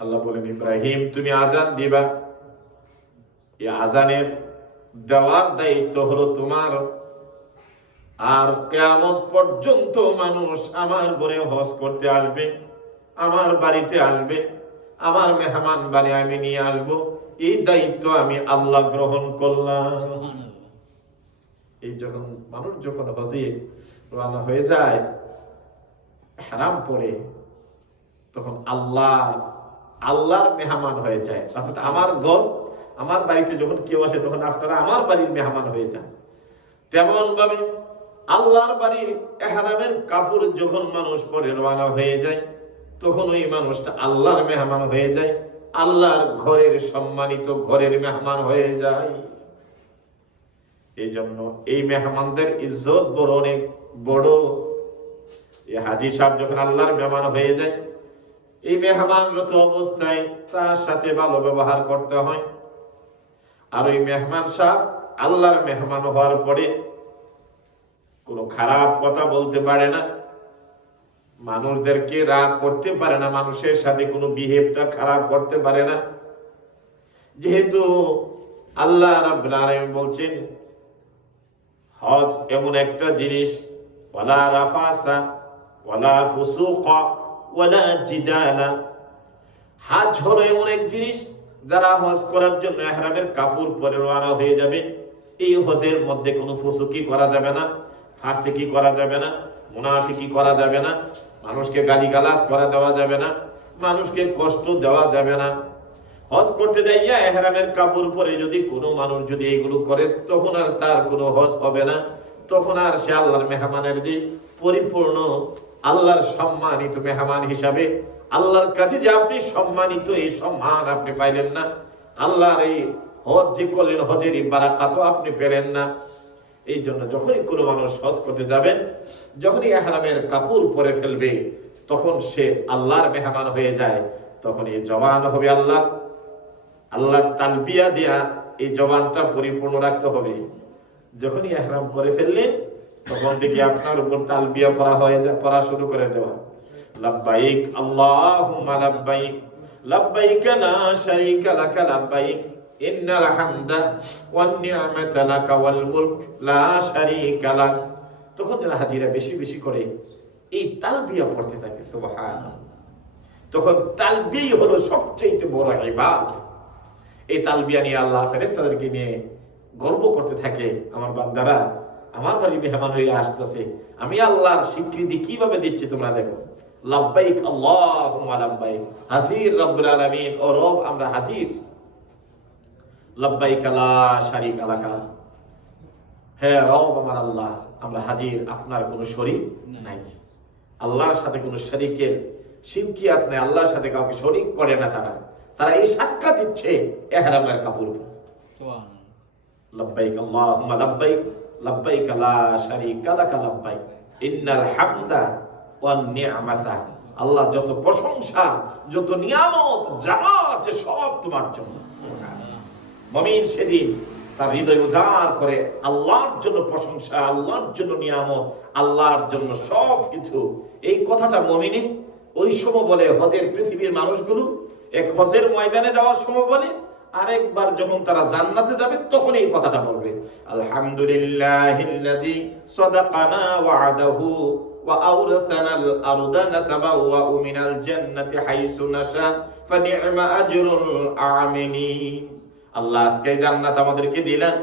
আল্লাহ বলেন, ইব্রাহিম তুমি আজান দিবা, এই আজানের দেওয়ার দায়িত্ব হলো তোমার। আর কিয়ামত পর্যন্ত মানুষ আমার ঘরে হজ করতে আসবে, আমার বাড়িতে আসবে, আমার মেহমান বানিয়ে আমি নিয়ে আসবো, এই দায়িত্ব আমি আল্লাহ গ্রহণ করলাম। এই যখন মানুষ যখন হজে রওনা হয়ে যায়, ইহরাম পরে, তখন আল্লাহর মেহমান হয়ে যায়। অর্থাৎ আমার ঘর, আমার বাড়িতে যখন কেউ আসে তখন আপনারা আমার বাড়ির মেহমান হয়ে যান। তেমন ভাবে আল্লাহর বাড়ির ইহরামের কাপড় যখন মানুষ পরে রওনা হয়ে যায়, তখন ওই মানুষটা আল্লাহর মেহমান হয়ে যায়, আল্লাহর ঘরের সম্মানিত ঘরের মেহমান হয়ে যায়। এই জন্য এই মেহমানদের ইজ্জত বড়, অনেক বড়। এই হাজী সাহেব যখন আল্লাহর মেহমান হয়ে যায়, এই মেহমানরত অবস্থায় তার সাথে ভালো ব্যবহার করতে হয়। আর ওই মেহমান সাহেব আল্লাহর মেহমান হওয়ার পরে কোনো খারাপ কথা বলতে পারে না, মানুষদেরকে রাগ করতে পারে না, মানুষের সাথে কোনো বিহেভটা খারাপ করতে পারে না। যেহেতু আল্লাহ রাব্বুল আলামিন বলছেন, হজ এমন একটা জিনিস, ওয়ালা রাফাসা ওয়ালা ফুসুকা ওয়ালা জিদালা। হজ হলো এমন এক জিনিস, যারা হজ করার জন্য ইহরামের কাপড় পরে রওনা হয়ে যাবে, এই হজের মধ্যে কোনো ফুসুকি করা যাবে না, ফাসিকি করা যাবে না, মুনাফিকি করা যাবে না, মানুষকে গালিগালাজ করা দেওয়া যাবে না, মানুষকে কষ্ট দেওয়া যাবে না। হজ করতে যাইয়া ইহরামের কাপড় পরে যদি কোনো মানুষ যদি এগুলো করে, তখন আর তার কোনো হজ হবে না। তখন আর সে আল্লাহর মেহমানের যে পরিপূর্ণ আল্লাহর সম্মানিত মেহমান হিসাবে আল্লাহর কাছে যে আপনি সম্মানিত, এই সম্মান আপনি পাইলেন না। আল্লাহর এই হজ যে করলেন, হজের বারাকাতও আপনি পেলেন না। এই জন্য যখনই কোনো মানুষ হজ করতে যাবেন, যখনই ইহরামের কাপড় পরে ফেলবে, তখন সে আল্লাহর মেহমান হয়ে যায়। তখন এই জবান হবে আল্লাহর তালবিয়া দিয়া, এই জবানটা পরিপূর্ণ রাখতে হবে। যখনই ইহরাম করে ফেললেন, তখন থেকে আপনার উপর তালবিয়া পড়া শুরু করে দেওয়া। লাব্বাইক আল্লাহুম্মা লাব্বাইক, লাব্বাইক লা শারীকা লাকা লাব্বাইক, ইন্নাল হামদা ওয়ান নি'মাতা লাকা ওয়াল মুলক লা শারীকা লাক। তখন যারা হাজিরা বেশি বেশি করে এই তালবিয়া পড়তে থাকে, সুবহানাল্লাহ। তখন তালবিয়াই হলো সবচেয়ে বড় ইবাদত। এই তালবিয়া নিয়ে আল্লাহ ফেরেশতাদেরকে নিয়ে গর্ব করতে থাকে, আমার বান্দারা আমার বাড়ি মেহমান হয়ে আসতেছে, আমি আল্লাহর স্বীকৃতি কিভাবে দিচ্ছি তোমরা দেখো। লাব্বাইক আল্লাহুম্মা লাব্বাইক, হাজির রব্বুল আলামিন, ও রব আমরা হাজির। লাব্বাইক লা শারীকা লাকা, হে রব আমার আল্লাহ, আমরা হাজির, আপনার কোনো শরীক নাই, আল্লাহর সাথে কোনো শরীকের শিরকিয়াত নাই, আল্লাহর সাথে কাউকে শরীক করে না। তারা এই সাক্ষ্য দিচ্ছে ইহরামের কাপড়। লাব্বাইক আল্লাহুম্মা লাব্বাইক, লাব্বাইক লা শারীকা লাকা লাব্বাইক, ইন্নাল হামদা ওয়ান নি'মাতা। আল্লাহ যত প্রশংসা, যত নিয়ামত যা আছে সব তোমার জন্য। মুমিন সেদিন তার হৃদয় উজাড় করে আল্লাহর জন্য প্রশংসা, আল্লাহর জন্য নিয়ামত, আল্লাহর জন্য সব কিছু। এই কথাটা মুমিন ওই সময় বলে, হজের পৃথিবীর মানুষগুলো এক হজের ময়দানে যাওয়ার সময় বলে, আরেকবার যখন তারা জান্নাতে যাবে তখন এই কথাটা বলবে। আলহামদুলিল্লাহিল্লাযী সাদাকানা ওয়া'দাহু ওয়া আওরাসানাল আরদা নাতাবাওয়াউ মিনাল জান্নাতি হাইসু নাশা ফানি'মা আজরুল আমিলিন। আল্লাহ আজকে জান্নাত আমাদেরকে দিলেন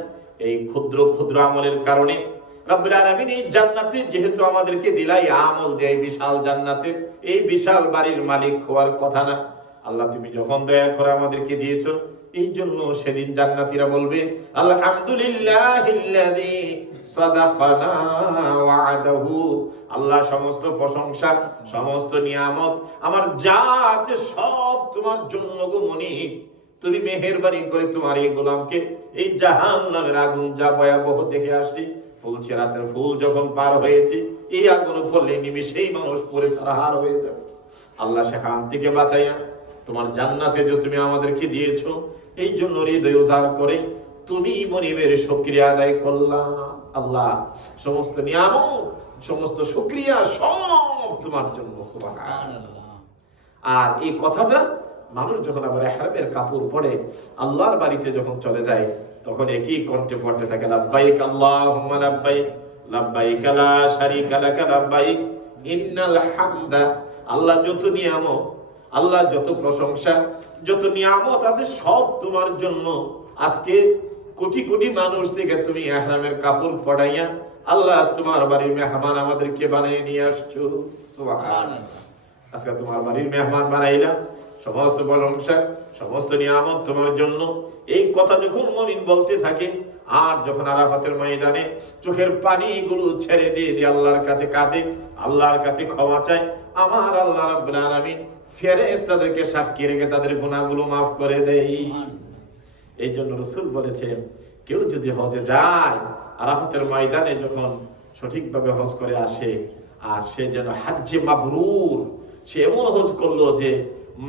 এই ক্ষুদ্র ক্ষুদ্র আমলের কারণে। রব্বুল আলামিন এই জান্নাতে যেহেতু আমাদেরকে দিলাই আমল দিয়ে বিশাল জান্নাতের এই বিশাল বাড়ির মালিক হওয়ার কথা না। আল্লাহ তুমি যখন দয়া করে আমাদেরকে দিয়েছো, এই জন্য সেদিন জান্নাতীরা বলবে আলহামদুলিল্লাহিল্লাযী সাদাকানা ওয়া'দাহু। আল্লাহ সমস্ত প্রশংসা, সমস্ত নিয়ামত আমার যা আছে সব তোমার জন্য গো মনিব। তুমি মেহেরবানি করে তোমার এই গোলামকে এই জাহান্নামের আগুন যা ভয়াবহ দেখে আসছি, ফুলসেরাতের ফুল যখন পার হয়েছে, এই আগুন পড়লে নিমিষেই মানুষ পড়ে ছাড়াহার হয়ে যাবে। আল্লাহ সেখান থেকে বাঁচাইয়া তোমার জান্নাতে যে তুমি আমাদেরকে দিয়েছো, এই জন্য হৃদয় উজাড় করে তুমি মনিবের শুকরিয়া আদায় করলাম। আল্লাহ সমস্ত নিয়ামত, সমস্ত শুকরিয়া সব তোমার জন্য, সুবহানাল্লাহ। আর এই কথাটা মানুষ যখন আবার ইহরামের কাপড় পরে আল্লাহর বাড়িতে যখন চলে যায়, তখন একই কণ্ঠে পড়তে থাকে লাব্বাইক আল্লাহুম্মা লাব্বাইক লাব্বাইক লা শারীকা লাক লাব্বাইক ইন্নাল হামদা। আল্লাহ যত নিয়ামত, আল্লাহ যত প্রশংসা, যত নিয়ামত আছে সব তোমার জন্য। আজকে কোটি কোটি মানুষ থেকে তুমি ইহরামের কাপড় পরাইয়া আল্লাহ তোমার বাড়ির মেহমান আমাদেরকে বানিয়ে নিয়ে আসছো। সুবহানাল্লাহ। আজকে তোমার বাড়ির মেহমান বানাইলাম, সমস্ত প্রশংসা সমস্ত নিয়ামত তোমার জন্য। এই কথা যখন মুমিন বলতে থাকে, আর যখন আরাফাতের ময়দানে চোখের পানিগুলো ছেড়ে দিয়ে দিয়ে আল্লাহর কাছে কাঁদে, আল্লাহর কাছে ক্ষমা চায়, আমার আল্লাহ রাব্বুল আলামিন ফেরেশতাদেরকে সাক্ষী রেখে তাদের গুনাহগুলো মাফ করে দেয়। এই জন্য রাসূল বলেছেন, কেউ যদি হজে যায়, আরাফাতের ময়দানে যখন সঠিকভাবে হজ করে আসে, আর সে যেন হাজ্জে মাবরুর, সে এমন হজ করলো যে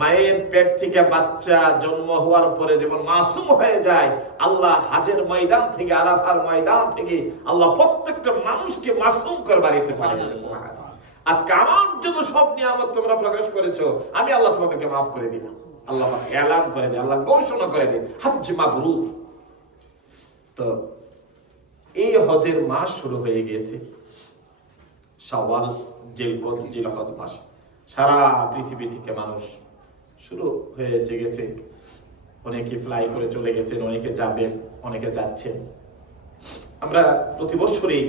মায়ের পেট থেকে বাচ্চা জন্ম হওয়ার পরে যেমন মাসুম হয়ে যায়, আল্লাহ হাজের ময়দান থেকে, আরাফার ময়দান থেকে আল্লাহ প্রত্যেকটা মানুষকে মাসুম করে বাড়িতে পারে। আজকে আমার জন্য সব নিয়ামত তোমরা প্রকাশ করেছো, আমি আল্লাহ তোমাদেরকে মাফ করে দিলাম। আল্লাহ এলান করে দেয়, আল্লাহ ঘোষণা করে দেয় হজ মাবরুর। তো এই হজের মাস শুরু হয়ে গিয়েছে, শাওয়াল, জিলকদ, জিলহজ মাস। সারা পৃথিবী থেকে মানুষ শুরু হয়ে গেছে। অনেকে ফ্লাই করে চলে গেছেন, অনেকে যাবেন, অনেকে যাচ্ছেন। আমরা প্রতি বছরই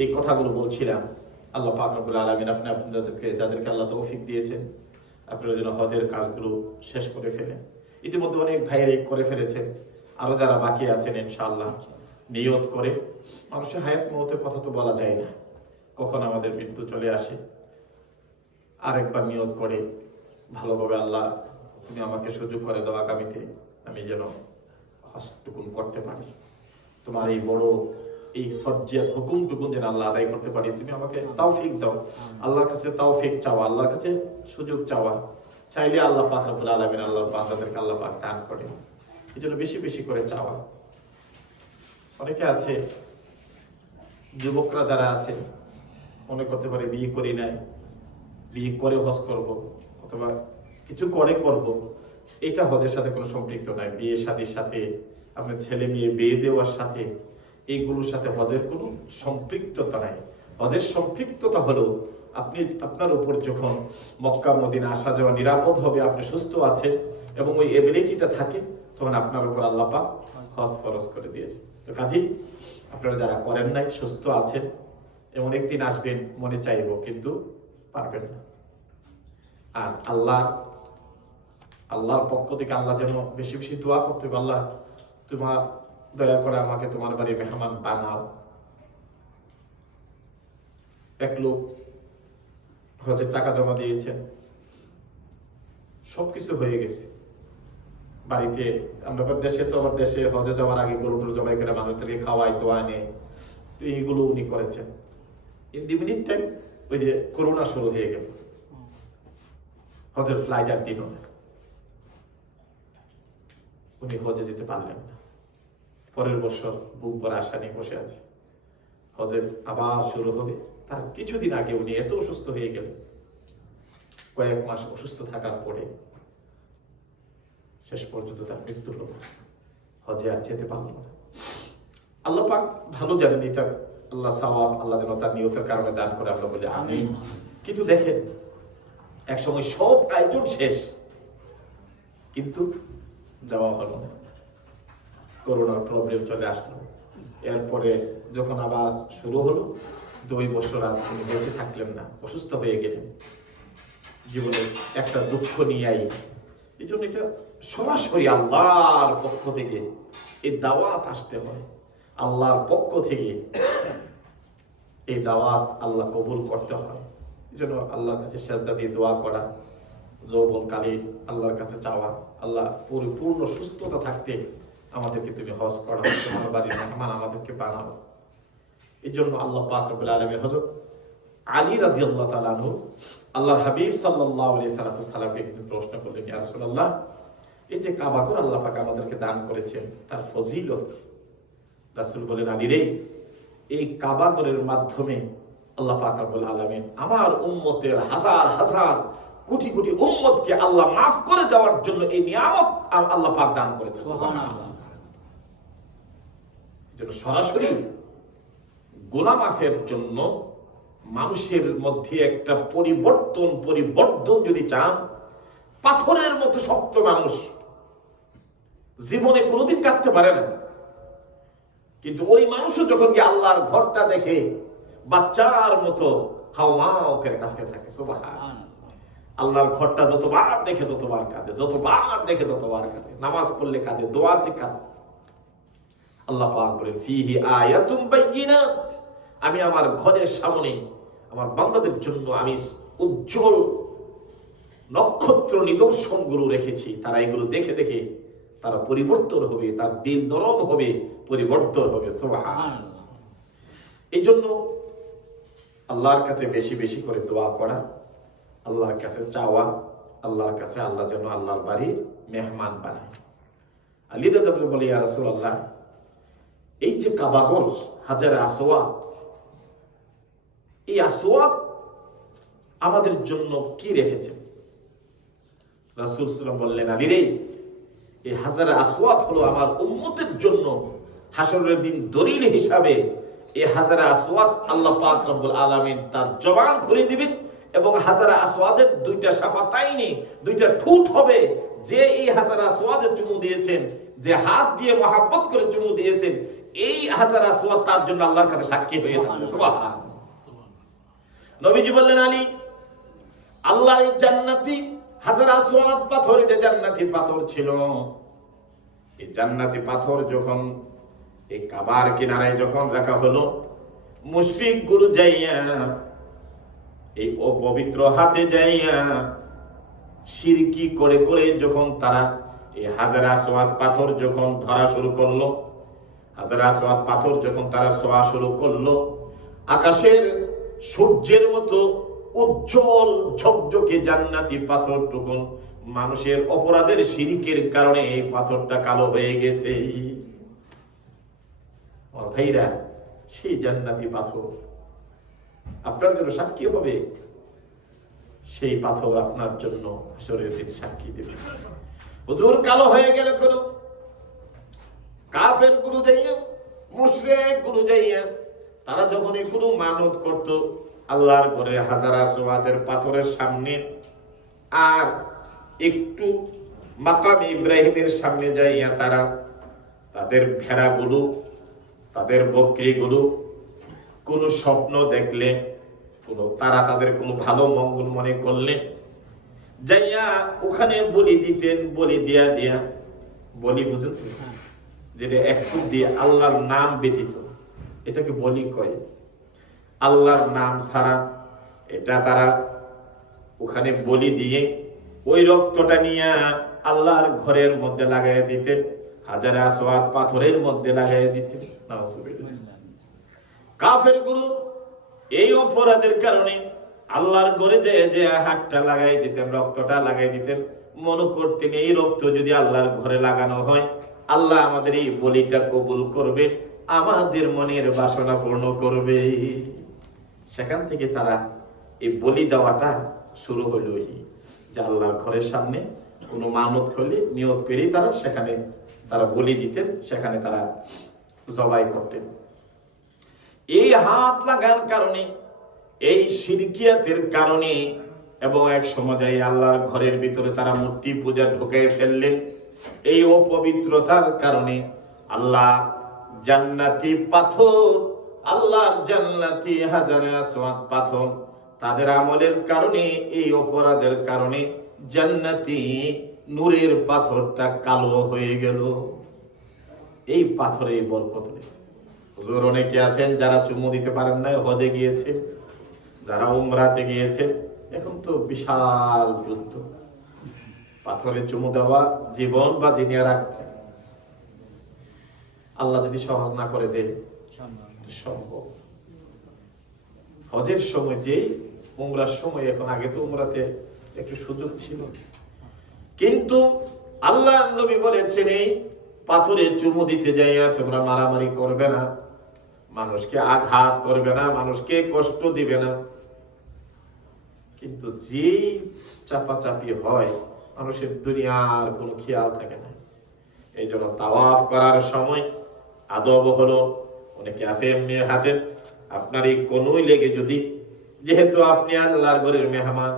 এই কথাগুলো বলছিলাম। আল্লাহ পাক রব্বুল আলামিন আপনাদেরকে, যাদেরকে আল্লাহ তৌফিক দিয়েছেন, আপনারা যেন হজের কাজগুলো শেষ করে ফেলেন। ইতিমধ্যে অনেক ভাইয়েরা করে ফেলেছেন, আরো যারা বাকি আছেন ইনশাআল্লাহ নিয়ত করে। মানুষের হায়াত মওতের কথা তো বলা যায় না, কখন আমাদের মৃত্যু চলে আসে। আরেকবার নিয়ত করে ভালোভাবে, আল্লাহ তুমি আমাকে সুযোগ করে দাও, আগামীতে আমি যেন হজটুকুন করতে পারি, তোমার এই বড় এই ফরজিয়াত হুকুমটুকুন যেন আল্লাহ আদায় করতে পারি, তুমি আমাকে তৌফিক দাও। আল্লাহর কাছে তৌফিক চাওয়া, আল্লাহর কাছে সুযোগ চাওয়া, চাইলে আল্লাহ পাক রব্বুল আলামিন আল্লাহর বান্দাদেরকে আল্লাহ পাক দান করে। এই জন্য বেশি বেশি করে চাওয়া। অনেকে আছে, যুবকরা যারা আছে, মনে করতে পারে বিয়ে করি নাই, বিয়ে করে হজ করব, অথবা কিছু করে করব। এটা হজের সাথে কোনো সম্পৃক্ত নাই। বিয়ে শাদীর সাথে, আপনার ছেলে মেয়ে বিয়ে দেওয়ার সাথে, এইগুলোর সাথে হজের কোনো সম্পৃক্ততা নাই। হজের সম্পৃক্ততা হলো আপনি, আপনার উপর যখন মক্কা মদিনা আসা যাওয়া নিরাপদ হবে, আপনি সুস্থ আছেন এবং ওই এবিলিটিটা থাকে, তখন আপনার উপর আল্লাহ পাক হজ ফরজ করে দিয়েছে। তো কাজেই আপনারা যারা করেন নাই, সুস্থ আছেন, এমন একদিন আসবেন মনে চাইব, কিন্তু পারবেন না। আর আল্লাহর পক্ষ থেকে আল্লাহ যেন বেশি বেশি দোয়া করতে হবে, আল্লাহ তোমার দয়া করে আমাকে তোমার বাড়ির মেহমান বানাও। এক লোক হজের টাকা জমা দিয়েছেন, সবকিছু হয়ে গেছে বাড়িতে। আমরা দেশে তো, আবার দেশে হজে যাওয়ার আগে গরু টরু জবাই করে মানুষদেরকে খাওয়াই, দোয়া নেই, তো এইগুলো উনি করেছেন। ইন দি মিনিট টাইম ওই যে করোনা শুরু হয়ে গেল, হজের ফ্লাইট আর দিল না, উনি হজে যেতে পারলেন না। পরের বছর বুক ভরা আশা নিয়ে বসে আছে, হজের আবার শুরু হবে। তার কিছুদিন আগে উনি এত অসুস্থ হয়ে গেলেন, কয়েক মাস অসুস্থ থাকার পরে শেষ পর্যন্ত তার মৃত্যু হলো, হজে আর যেতে পারল না। আল্লাহ পাক ভালো জানেন এটা, আল্লাহ সাওয়াব আল্লাহ যেন তার নিয়তের কারণে দান করে, আমরা বলি আমিন। কিন্তু দেখেন, এক সময় সব আয়োজন শেষ, কিন্তু যাওয়া হলো না, করোনার প্রবলেম চলে আসলো। এরপরে যখন আবার শুরু হলো, 2 বছর আর তিনি বেঁচে থাকলেন না, অসুস্থ হয়ে গেলেন। জীবনে একটা দুঃখ নিয়েই, এই জন্য এটা সরাসরি আল্লাহর পক্ষ থেকে এই দাওয়াত আসতে হয়। আল্লাহর পক্ষ থেকে এই দাওয়াত আল্লাহ কবুল করতে হয়। এই জন্য আল্লাহর কাছে সেজদা দিয়ে দোয়া করা, যৌবনকালে আল্লাহর কাছে চাওয়া, আল্লাহ পরিপূর্ণ সুস্থতা থাকতে আমাদেরকে তুমি হজ করো, তোমার বাড়ির মেহমান আমাদেরকে বানাও। এই জন্য আল্লাহ পাক রব্বুল আলামিন হযরত আলী রাদিয়াল্লাহু তাআলা আনহু আল্লাহর হাবিব সাল্লাল্লাহু আলাইহি সাল্লামকে প্রশ্ন করলেন, ইয়া রাসূলুল্লাহ, এই যে কাবা ঘর আল্লাহ পাক আমাদেরকে দান করেছেন, তার ফজিলত। রাসূল বলেন, আলী রে, এই কাবা ঘরের মাধ্যমে আল্লাহ পাক রব্বুল আলামিন আমার উম্মতের হাজার হাজার কোটি কোটি উম্মতকে আল্লাহ মাফ করে দেওয়ার জন্য এই নিয়ামত আল্লাহ পাক দান করেছে। সরাসরি গুনাহ মাফের জন্য মানুষের মধ্যে একটা পরিবর্তন যদি চান, পাথরের মতো শক্ত মানুষ জীবনে কোনোদিন কাঁদতে পারে না, কিন্তু ওই মানুষও যখন গিয়ে আল্লাহর ঘরটা দেখে বাচ্চার মতো হাওমাও করে কাঁদতে থাকে। সুবহানাল্লাহ। আল্লাহর ঘরটা যতবার দেখে ততবার কাঁদে, যতবার দেখে ততবার কাঁদে, নামাজ পড়লে কাঁদে, দোয়াতে কাঁদে। আল্লাহ পাক বলেন ফিহি আয়াতুম বাইয়িনাত, আমি আমার ঘরের সামনে আমার বান্দাদের জন্য আমি উজ্জ্বল নক্ষত্র নিদর্শনগুলো রেখেছি। তারা এগুলো দেখে দেখে তারা পরিবর্তন হবে, তার দিল নরম হবে, পরিবর্তন হবে। সুবহানাল্লাহ। এই জন্য আল্লাহর কাছে বেশি বেশি করে দোয়া করা, আল্লাহর কাছে চাওয়া, আল্লাহর কাছে আল্লাহ যেন আল্লাহর বাড়ির মেহমান বানায়। আলী রাদিয়াল্লাহু বলে, ইয়া রাসূলুল্লাহ, এই যে কাবাগর হাজারে আসওয়াদ, এই আসওয়াদ আমাদের জন্য কি রেখেছেন? রাসূল সাল্লাল্লাহু আলাইহি ওয়াসাল্লাম বললেন, আলী রে, এই হাজারে আসওয়াদ হলো আমার উম্মতের জন্য হাসরের দিন দলিল হিসাবে। এই হাজারে আসওয়াদ আল্লাহ পাক রব্বুল আলামিন তার জবান খুলে দিবেন এবং হাজারে আসওয়াদের দুইটা শাফাতাইনি, দুইটা ঠোঁট হবে। যে এই হাজারে আসওয়াদে চুমু দিয়েছেন, যে হাত দিয়ে মহব্বত করে চুমু দিয়েছেন, এই হাজারে আসওয়াদ তার জন্য আল্লাহর কাছে সাক্ষী হয়ে থাকবে। সুবহানাল্লাহ। নবীজি বললেন, আলী, আল্লাহর জান্নাতি হাজারে আসওয়াদ পাথর, এটা জান্নাতি পাথর ছিল। এই জান্নাতি পাথর যখন এই কাবার কিনারায় যখন রাখা হলো, মুশরিক গুলো যাইয়া এই অপবিত্র হাতে যাইয়া শিরকি করে করে যখন তারা এই হাজারে আসওয়াদ পাথর যখন ধরা শুরু করলো, হাজারে আসওয়াদ পাথর যখন তারা ছোঁয়া শুরু করলো, আকাশের সূর্যের মতো উজ্জ্বল ঝকঝকে জান্নাতি পাথর টুকুন মানুষের অপরাধের শিরকের কারণে এই পাথরটা কালো হয়ে গেছে। আমার ভাইরা, সেই জান্নাতি পাথর আপনার জন্য সাক্ষী হবে। সেই পাথর আপনার জন্য হাসরের দিন সাক্ষী দেবে। হুজুর, কালো হয়ে গেল কেন? কাফের গুলো যাইয়া, মুশরিক গুলো যাইয়া, তারা যখন কোনো মানত করত আল্লাহর ঘরে হাজার আসওয়াদের পাথরের সামনে, আর একটু মাকাম ইব্রাহিমের সামনে যাইয়া তারা তাদের ভেড়াগুলো, তাদের বকরিগুলো কোনো স্বপ্ন দেখলে, কোনো তারা তাদের কোনো ভালো মঙ্গল মনে করলে যাইয়া ওখানে বলি দিতেন। বলি দিয়া দিয়া, বলি বুঝেন তো, যেটা একটু দিয়ে আল্লাহর নাম ব্যতীত, এটাকে বলি কয়। আল্লাহর নাম ছাড়া এটা তারা ওখানে বলি দিয়ে ওই রক্তটা নিয়ে আল্লাহর ঘরের মধ্যে লাগাই দিতেন, হাজারে আসওয়াদ পাথরের মধ্যে লাগাই দিতেন। কাফের গুরু এই অপরাধের কারণে আল্লাহর ঘরে যে হাতটা লাগাই দিতেন, রক্তটা লাগাই দিতেন, মনে করতেন এই রক্ত যদি আল্লাহর ঘরে লাগানো হয়, আল্লাহ আমাদের এই বলিটা কবুল করবে, আমাদের মনের বাসনা পূর্ণ করবে। সেখান থেকে তারা এই বলি দেওয়াটা শুরু হলো, যে আল্লাহর ঘরের সামনে কোনো মানত হলে নিয়ত করেই তারা সেখানে তারা বলি দিতেন, সেখানে তারা জবাই করতেন। এই হাত লাগার কারণে, এই শিরকিয়াতের কারণে, এবং এক সময় আল্লাহর ঘরের ভিতরে তারা মূর্তি পূজা ঢুকে ফেললেন। এই অপবিত্রতার কারণে আল্লাহ জান্নাতি পাথর, আল্লাহর জান্নাতি হাজারে আসওয়াদ পাথর, তাদের আমলের কারণে, এই অপরাধের কারণে জান্নাতি নূরের পাথরটা কালো হয়ে গেল। এই পাথরে বরকত রয়েছে। হুজুর, অনেকে আছেন যারা চুমু দিতে পারেন না, হজে গিয়েছে, যারা উমরাতে গিয়েছে, এখন তো বিশাল যুদ্ধ, পাথরে চুমু দেওয়া জীবন বা জিনিয়া রাখতে, আল্লাহ যদি সহজ না করে দেয় সম্ভব। হজের সময় যে উমরার সময়, এখন আগে তো উমরাতে একটু সুযোগ ছিল, কিন্তু আল্লাহ নবী বলেছেন এই পাথরে চুমু দিতে যাইয়া তোমরা মারামারি করবে না, মানুষকে আঘাত করবে না, মানুষকে কষ্ট দিবে না। কিন্তু যেই চাপাচাপি হয় মানুষের দুনিয়ার কোনো খেয়াল থাকে না। এই জন্য তাওয়াফ করার সময় আদব হলো, অনেকে আছে এমনি হাঁটেন, আপনার এই কোনোই লেগে যদি, যেহেতু আপনি আল্লাহর ঘরের মেহমান,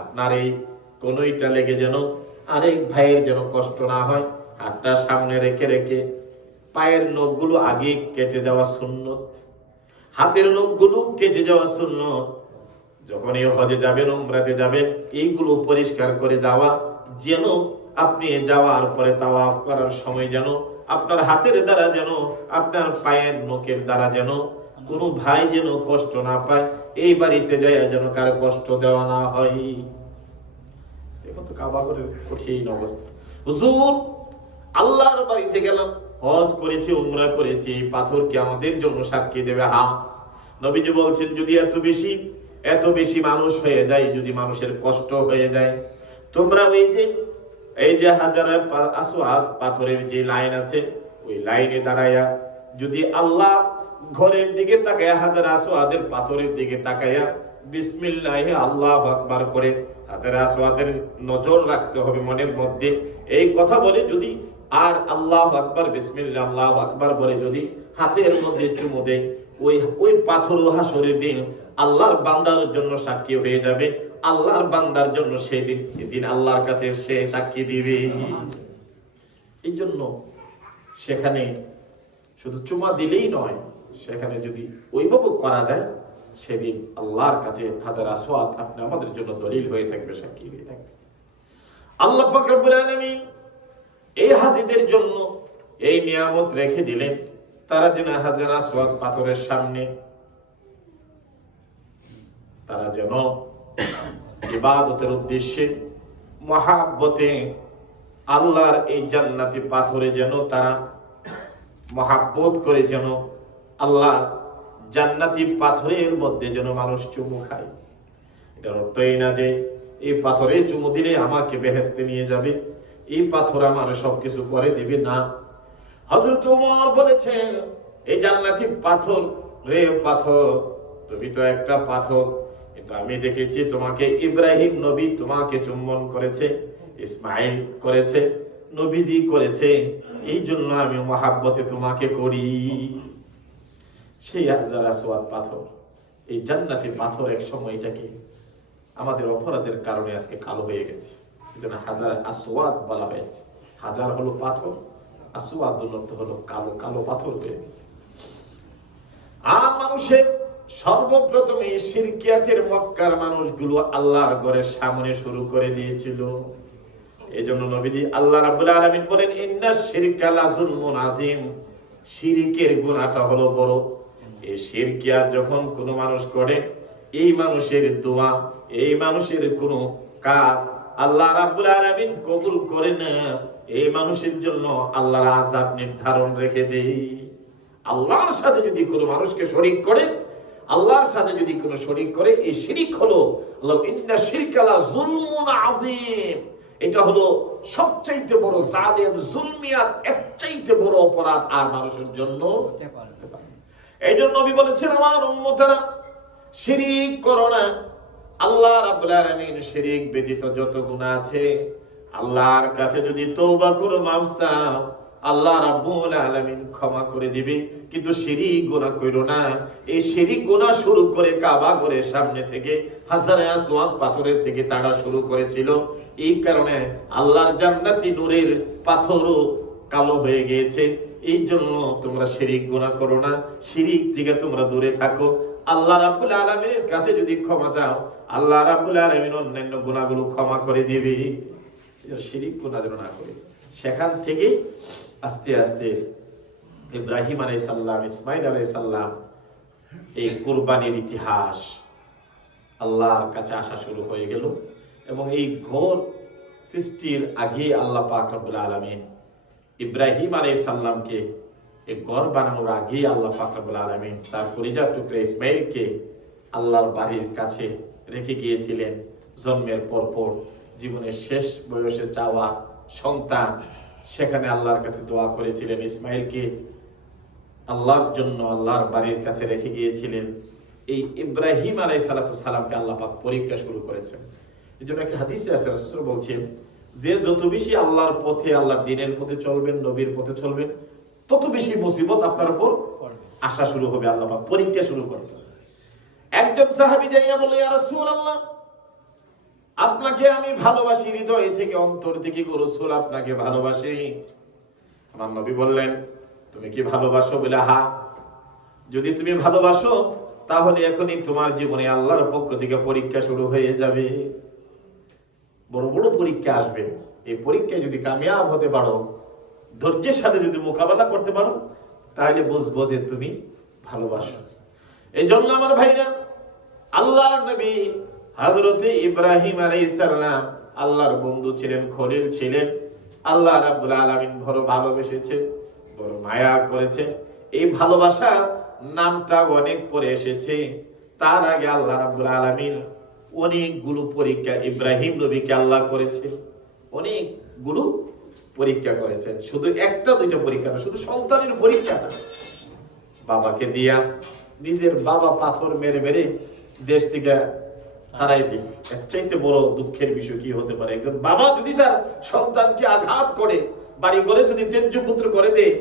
আপনার এই কোনোইটা লেগে যেন আরেক ভাইয়ের যেন কষ্ট না হয়, হাতটা সামনে রেখে রেখে পায়ের নখগুলো আগে কেটে যাওয়া সুন্নত, হাতের নখগুলো কেটে যাওয়া সুন্নত। যখন এই হজে যাবেন, উমরাতে যাবেন, এইগুলো পরিষ্কার করে যাওয়া, যেন আপনি যাওয়ার পরে তাওয়াফ করার সময় যেন আপনার হাতের দ্বারা, যেন আপনার পায়ের নখের দ্বারা যেন কোনো ভাই যেন কষ্ট না পায়, এই বাড়িতে যায় যেন কারো কষ্ট দেওয়া না হয়। দেখুন তো কাবা ঘরের কঠিন অবস্থা। হুজুর, আল্লাহর বাড়িতে গেলাম, হজ করেছি, উমরা করেছি, পাথর কি আমাদের জন্য সাক্ষী দেবে? হ্যাঁ। নবীজি বলছেন, যদি এত বেশি মানুষ হয়ে যায়, যদি মানুষের কষ্ট হয়ে যায়, তোমরা এই যে হাজারে আসওয়াদ পাথরের যে লাইন আছে, ওই লাইনে দাঁড়ায়া যদি আল্লাহ ঘরের দিকে তাকায়া, হাজার আসওয়াদের পাথরের দিকে তাকায়া বিসমিল্লাহি আল্লাহু আকবার করে হাজার আসওয়াদের নজর রাখতে হবে মনের মধ্যে, এই কথা বলে যদি, আর আল্লাহু আকবার বিসমিল্লাহ আল্লাহু আকবার বলে যদি হাতের মধ্যে চুমু দেয়, ওই পাথর হাসরের দিন আল্লাহর বান্দার জন্য সাক্ষী হয়ে যাবে। আল্লাহর বান্দার জন্য সেদিন আল্লাহর কাছে সে সাক্ষী দিবে। এই জন্য সেখানে শুধু চুমা দিলেই নয়, সেখানে যদি ওইভাবে করা যায়, সেদিন আল্লাহর কাছে হাজার আসওয়াদ আপনি আমাদের জন্য দলিল হয়ে থাকবে, সাক্ষী হয়ে থাকবে। আল্লাহ পাক রব্বুল আলামিন এই হাজীদের জন্য এই নিয়ামত রেখে দিলেন, তারা যেন হাজার আসওয়াদ পাথরের সামনে তারা যেন ইবাদতের উদ্দেশ্যে মহাব্বতে আল্লাহর এই জান্নাতি পাথরে যেন তারা মহাব্বত করে, যেন আল্লাহ জান্নাতি পাথরের মধ্যে যেন মানুষ চুমু খায়। এটার অর্থ এই না যে এই পাথরে চুমু দিলে আমাকে বেহেশতে নিয়ে যাবে, এই পাথর আমার সবকিছু করে দিবে, না। হযরত ওমর বলেছেন, এই জান্নাতি পাথর, রে পাথর, তুমি তো একটা পাথর, কিন্তু আমি দেখেছি তোমাকে ইব্রাহিম নবী তোমাকে চুম্বন করেছে, ইসমাইল করেছে, নবীজি করেছে, এই জন্য আমি মহাব্বতে তোমাকে করি। সেই হাজার আসওয়াদ পাথর, এই জান্নাতি পাথর এক সময় এটাকে আমাদের অপরাধের কারণে আজকে কালো হয়ে গেছে, এজন্য হাজার আসওয়াদ বলা হয়েছে। হাজার হলো পাথর, আসওয়াদ হলো কালো কালো পাথর হয়ে গেছে। আর মানুষের সর্বপ্রথমে শিরকিয়াতের মক্কার মানুষগুলো আল্লাহর ঘরের সামনে শুরু করে দিয়েছিল। এই জন্য নবীজি আল্লাহ রাব্বুল আলামিন বলেন, ইন্নাশ শিরকা লাযুলমুন আযীম, শিরকের গুনাহটা হলো বড়। এই শিরকিয়াত যখন কোনো মানুষ করে, এই মানুষের দোয়া, এই মানুষের কোনো কাজ আল্লাহ রাব্বুল আলামিন কবুল করে না, এই মানুষের জন্য আল্লাহর আযাব নির্ধারণ রেখে দেয়। আল্লাহর সাথে যদি কোনো মানুষকে শরীক করে, আল্লাহর সাথে যদি কোনো শরীক করে, এই শিরক হলো ইন্না শিরকা লাযুলমুন আযীম, এটা হলো সবচাইতে বড় জালেম, জুলমিয়াত, এর চাইতে বড় অপরাধ আর মানুষের জন্য হতে পারে। এই জন্য নবী বলেছেন, আমার উম্মতেরা শিরক করো না। আল্লাহ রাব্বুল আলামিন শিরক ব্যতীত যত গুনাহ আছে, আল্লাহর কাছে যদি তওবা করো, মাফ চাও, আল্লাহ রাব্বুল আলামিন ক্ষমা করে দিবে। কিন্তু শিরক গুনাহ কইরো না। এই শিরক গুনাহ শুরু করে কাবা ঘরের সামনে থেকে, হাজারে আসওয়াদ পাথরের থেকে তারা শুরু করেছিল। এই কারণে আল্লাহর জান্নাতি নূরের পাথরও কালো হয়ে গিয়েছে। এই জন্য তোমরা শিরক গুনাহ করো না, শিরক থেকে তোমরা দূরে থাকো। আল্লাহ রাব্বুল আলামিনের কাছে যদি ক্ষমা চাও, আল্লাহ রাব্বুল আলামিন অন্যান্য গুনাহগুলো ক্ষমা করে দিবে। শিরক গুনাহ যেন না করে। সেখান থেকে আস্তে আস্তে ইব্রাহিম আলাইহিস সালাম, ইসমাইল আলাইহিস সালাম, এই কুরবানির ইতিহাস আল্লাহর কাছে আসা শুরু হয়ে গেল। এবং এই ঘর সৃষ্টির আগে আল্লাহ পাক রব্বুল আলামিন ইব্রাহিম আলাইহিস সালামকে, এই ঘর বানানোর আগে আল্লাহ পাক রব্বুল আলামিন তার কলিজার টুকরা ইসমাইলকে আল্লাহর বাড়ির কাছে রেখে গিয়েছিলেন। জন্মের পরপর জীবনের শেষ বয়সে চাওয়া সন্তান, সেখানে আল্লাহর কাছে দোয়া করেছিলেন। ইসমাইলকে আল্লাহর জন্য আল্লাহর বাড়ির কাছে রেখে গিয়েছিলেন। এই ইব্রাহিম আলাইহিস সালামকে আল্লাহ পাক পরীক্ষা শুরু করেছেন। এই জন্য একটা হাদিসে আছে, রাসূল বলছেন যে যত বেশি আল্লাহর পথে, আল্লাহর দ্বীনের পথে চলবেন, নবীর পথে চলবেন, তত বেশি মুসিবত আপনার উপর আসা শুরু হবে, আল্লাহ পাক পরীক্ষা শুরু করবেন। একজন সাহাবী যাইয়া বলে, ইয়া রাসূলুল্লাহ, আপনাকে আমি ভালোবাসি হৃদয় থেকে, অন্তর থেকে গো রাসূল, আপনাকে ভালোবাসি। আমার নবী বললেন, তুমি কি ভালোবাসো? বলে হ্যাঁ। যদি তুমি ভালোবাসো তাহলে এখনই তোমার জীবনে আল্লাহর পক্ষ থেকে পরীক্ষা শুরু হয়ে যাবে, বড় বড় পরীক্ষা আসবে। এই পরীক্ষায় যদি কামিয়াব হতে পারো, ধৈর্যের সাথে যদি মোকাবেলা করতে পারো, তাহলে বুঝবো যে তুমি ভালোবাসো। এই জন্য আমার ভাইরা, আল্লাহর নবী হযরতে ইব্রাহিম আলাইহিস সালাম আল্লাহর বন্ধু ছিলেন, খলিল ছিলেন। আল্লাহ রাব্বুল আলামিন বড় ভালোবেসেছেন, বড় মায়া করেছেন। এই ভালোবাসা নামটা অনেক পরে এসেছে। তার আগে আল্লাহ রাব্বুল আলামিন অনেকগুলো পরীক্ষা ইব্রাহিম নবীকে আল্লাহ করেছেন, অনেকগুলো পরীক্ষা করেছেন। শুধু একটা দুইটা পরীক্ষা না, শুধু সন্তানের পরীক্ষা না, বাবাকে দিয়া নিজের বাবা পাথর মেরে মেরে দেশ থেকে তারাই দিস। এর চাইতে বড় দুঃখের বিষয় কি হতে পারে? একজন বাবা যদি তার সন্তানকে আঘাত করে, বাড়ি ঘরে যদি ত্যায্য পুত্র করে দেয়,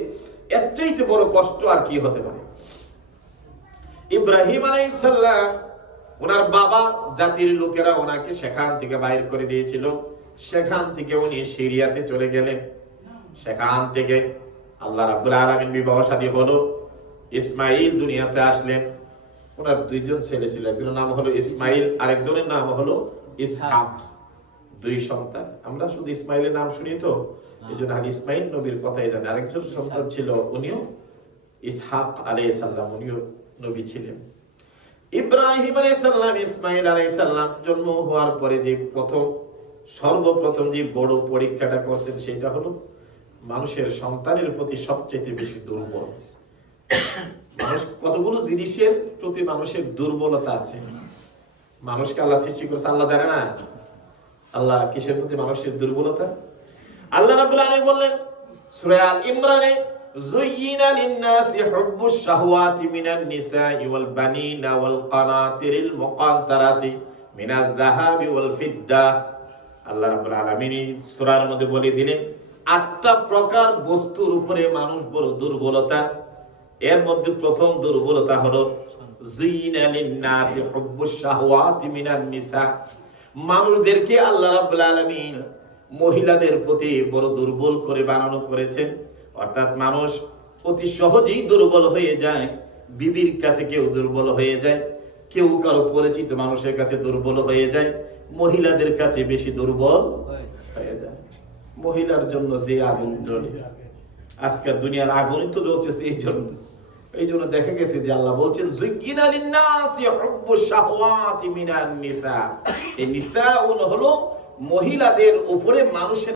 এর চাইতে বড় কষ্ট আর কি হতে পারে? ইব্রাহিম আলাইহিস সালাম, ওনার বাবা জাতির লোকেরা ওনাকে সেখান থেকে বাইর করে দিয়েছিল। সেখান থেকে উনি সিরিয়াতে চলে গেলেন। সেখান থেকে আল্লাহ রাব্বুল আলামিন বিবাহ শাদী হলো। ইসমাইল দুনিয়াতে আসলেন। ওনার দুইজন ছেলে ছিল, একজনের নাম হলো ইসমাইল, আরেকজনের নাম হলো ইসহাক। দুই সন্তান। আমরা শুধু ইসমাইলের নাম শুনি তো, এই জন্য ইসমাইল নবীর কথাই জানি। আরেকজন সন্তান ছিল, উনিও ইসহাক আলাইহিস সালাম, উনিও নবী ছিলেন। ইব্রাহিম আলাইহিস সালাম, ইসমাইল আলাইহিস সালাম জন্ম হওয়ার পরে যে সর্বপ্রথম যে বড় পরীক্ষাটা করছেন, সেটা হলো মানুষের সন্তানের প্রতি সবচেয়ে বেশি দুর্বল। মানুষ কতগুলো জিনিসের প্রতি মানুষের দুর্বলতা আছে। মানুষকে আল্লাহ সৃষ্টি করেছে, আল্লাহ জানে না আল্লাহ কিসের প্রতি মানুষের দুর্বলতা? আল্লাহ রাব্বুল আলামিন বললেন সূরা আল ইমরানে, যুয়িনা লিন-নাসি হুব্বুশ শাহওয়াতি মিনান নিসাই ওয়াল বানিনা ওয়াল কানাতিরিল মুকান্তারাতি মিনাজ যাহাবি ওয়াল ফিদ্দা। আল্লাহ রাব্বুল আলামিন সূরার মধ্যে বলে দিলেন 8টা প্রকার বস্তুর উপরে মানুষ বড় দুর্বলতা। এর মধ্যে প্রথম দুর্বলতা হলো যুয়িনা লিন-নাসি হুব্বুশ শাহওয়াতি মিনান নিসা। মানুষদেরকে আল্লাহ রাব্বুল আলামিন মহিলাদের প্রতি বড় দুর্বল করে বানানো করেছেন। অর্থাৎ মানুষ অতি সহজেই দুর্বল হয়ে যায়। বিবির কাছে কেউ দুর্বল হয়ে যায়, কেউ কারো পরিচিত মানুষের কাছে দুর্বল হয়ে যায়, মহিলাদের কাছে বেশি দুর্বল হয়ে যায়। মহিলার জন্য যে আগুন জ্বলে, আজকের দুনিয়ার আগুনই তো জ্বলছে এই জন্য দেখা গেছে যে আল্লাহ বলছেন যুয়িনা লিন-নাসি হুব্বুশ শাহওয়াতি মিনান নিসা। এই নিসা হলো মহিলাদের উপরে মানুষের